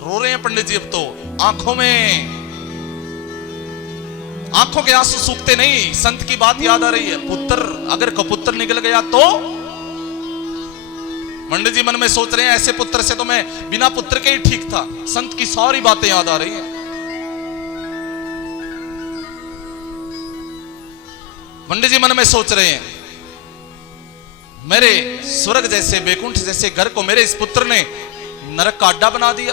रो रहे हैं पंडित जी। अब तो आंखों के आंसू सूखते नहीं, संत की बात याद आ रही है। पुत्र अगर कपुत्र निकल गया तो पंडित जी मन में सोच रहे हैं ऐसे पुत्र से तो मैं बिना पुत्र के ही ठीक था। संत की सारी बातें याद आ रही हैं। पंडित जी मन में सोच रहे हैं मेरे स्वर्ग जैसे बैकुंठ जैसे घर को मेरे इस पुत्र ने नरक का अड्डा बना दिया,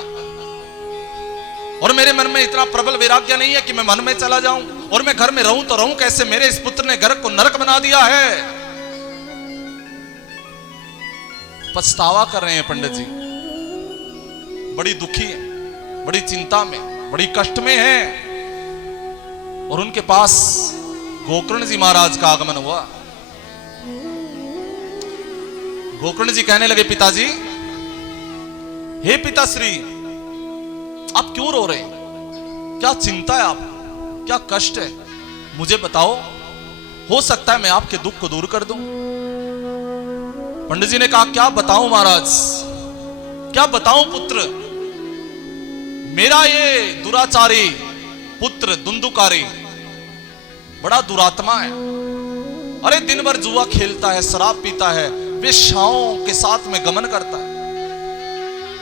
और मेरे मन में इतना प्रबल वैराग्य नहीं है कि मैं वन में चला जाऊं, और मैं घर में रहूं तो रहूं कैसे? मेरे इस पुत्र ने घर को नरक बना दिया है। पछतावा कर रहे हैं पंडित जी, बड़ी दुखी है, बड़ी चिंता में, बड़ी कष्ट में है। और उनके पास गोकर्ण जी महाराज का आगमन हुआ। गोकर्ण जी कहने लगे, पिताजी, हे पिताश्री, आप क्यों रो रहे हैं? क्या चिंता है आप? क्या कष्ट है? मुझे बताओ, हो सकता है मैं आपके दुख को दूर कर दूं। पंडित जी ने कहा, क्या बताऊं महाराज, क्या बताऊं पुत्र? मेरा ये दुराचारी पुत्र दुंदुकारी बड़ा दुरात्मा है। अरे दिन भर जुआ खेलता है, शराब पीता है, वेश्याओं के साथ में गमन करता है।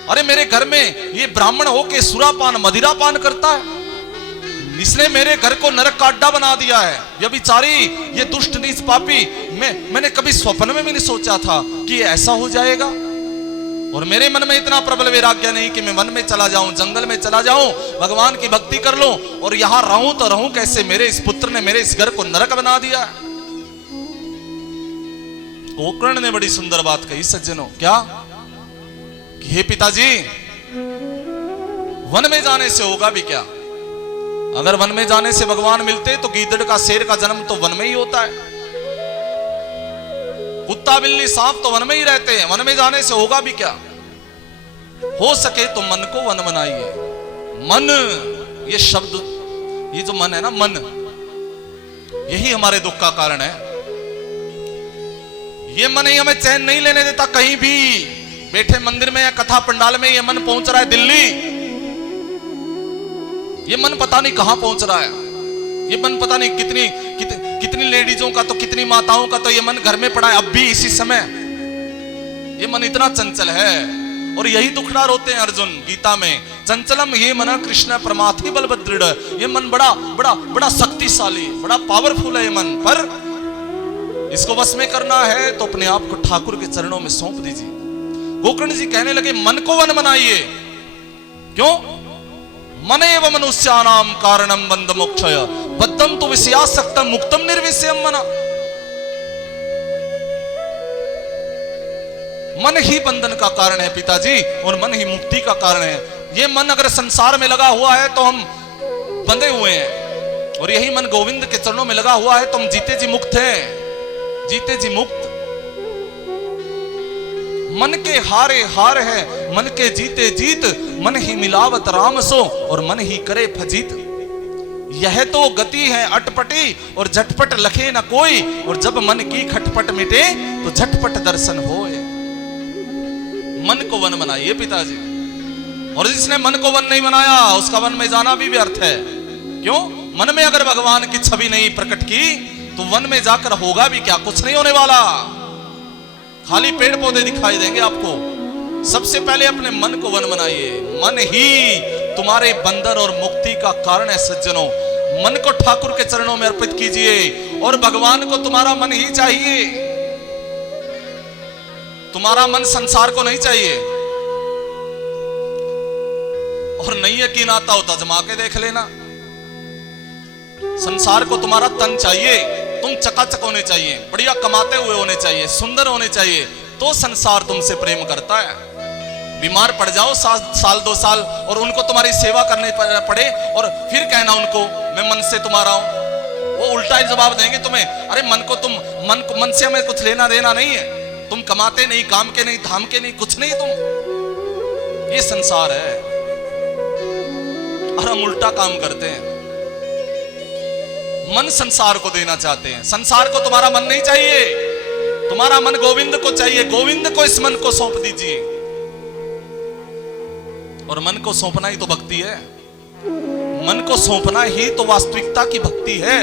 अरे मेरे घर में ये ब्राह्मण होके सुरापान मदिरापान करता है। इसने मेरे घर को नरक का अड्डा बना दिया है। व्यभिचारी, ये दुष्ट नीच पापी, मैंने कभी स्वप्न में भी नहीं सोचा था कि ये ऐसा हो जाएगा। और मेरे मन में इतना प्रबल वैराग्य नहीं कि मैं वन में चला जाऊं, जंगल में चला जाऊं, भगवान की भक्ति कर लूं, और यहां रहूं तो रहूं कैसे? मेरे इस पुत्र ने मेरे इस घर को नरक बना दिया है। गोकर्ण ने बड़ी सुंदर बात कही सज्जनों, क्या? हे पिताजी, वन में जाने से होगा भी क्या? अगर वन में जाने से भगवान मिलते तो गीदड़ का शेर का जन्म तो वन में ही होता है। कुत्ता बिल्ली सांप तो वन में ही रहते हैं। वन में जाने से होगा भी क्या? हो सके तो मन को वन बनाइए। मन, ये शब्द, ये जो मन है ना, मन, यही हमारे दुख का कारण है। ये मन ही हमें चैन नहीं लेने देता। कहीं भी बैठे मंदिर में या कथा पंडाल में ये मन पहुंच रहा है दिल्ली, ये मन पता नहीं कहां पहुंच रहा है। ये मन पता नहीं कितनी लेडीजों का, तो कितनी माताओं का तो ये मन घर में पड़ा है अब भी इसी समय। ये मन इतना चंचल है। और यही दुखड़ा रोते हैं अर्जुन गीता में, चंचलम ये मन कृष्ण परमार्थी बलभद्र। ये मन बड़ा बड़ा बड़ा शक्तिशाली, बड़ा पावरफुल है ये मन, पर इसको वश में करना है तो अपने आप को ठाकुर के चरणों में सौंप दीजिए। गोकर्ण जी कहने लगे, मन को वन बनाइए। क्यों? मन एव मनुष्यानाम कारणम बंध मोक्षय बद्धम तो विषयासक्तम मुक्तम निर्विषयम मना। मन ही बंधन का कारण है पिताजी, और मन ही मुक्ति का कारण है। ये मन अगर संसार में लगा हुआ है तो हम बंधे हुए हैं, और यही मन गोविंद के चरणों में लगा हुआ है तो हम जीते जी मुक्त हैं, जीते जी मुक्त। मन के हारे हार है, मन के जीते जीत, मन ही मिलावत राम सो, और मन ही करे फजीत। यह तो गति है अटपटी, और झटपट लखे न कोई, और जब मन की खटपट मिटे तो झटपट दर्शन होए। मन को वन बनाइए पिताजी, और जिसने मन को वन नहीं बनाया उसका वन में जाना भी व्यर्थ है। क्यों? मन में अगर भगवान की छवि नहीं प्रकट की तो वन में जाकर होगा भी क्या? कुछ नहीं होने वाला, खाली पेड़ पौधे दिखाई देंगे आपको। सबसे पहले अपने मन को वन बनाइए। मन ही तुम्हारे बंधन और मुक्ति का कारण है सज्जनों। मन को ठाकुर के चरणों में अर्पित कीजिए, और भगवान को तुम्हारा मन ही चाहिए। तुम्हारा मन संसार को नहीं चाहिए। और नहीं यकीन आता हो तो आजमा के देख लेना। संसार को तुम्हारा तन चाहिए, तुम चकाचक होने चाहिए, बढ़िया कमाते हुए होने चाहिए, सुंदर होने चाहिए, तो संसार तुमसे प्रेम करता है। बीमार पड़ जाओ साल 2 साल, और उनको तुम्हारी सेवा करने पड़े, और फिर कहना उनको मैं मन से तुम्हारा हूं, वो उल्टा ही जवाब देंगे तुम्हें। अरे मन से हमें कुछ लेना देना नहीं है। तुम कमाते नहीं, काम के नहीं, धाम के नहीं, कुछ नहीं तुम। ये संसार है, और हम उल्टा काम करते हैं। मन संसार को देना चाहते हैं। संसार को तुम्हारा मन नहीं चाहिए, तुम्हारा मन गोविंद को चाहिए। गोविंद को इस मन को सौंप दीजिए। और मन को सौंपना ही तो भक्ति है। मन को सौंपना ही तो वास्तविकता की भक्ति है।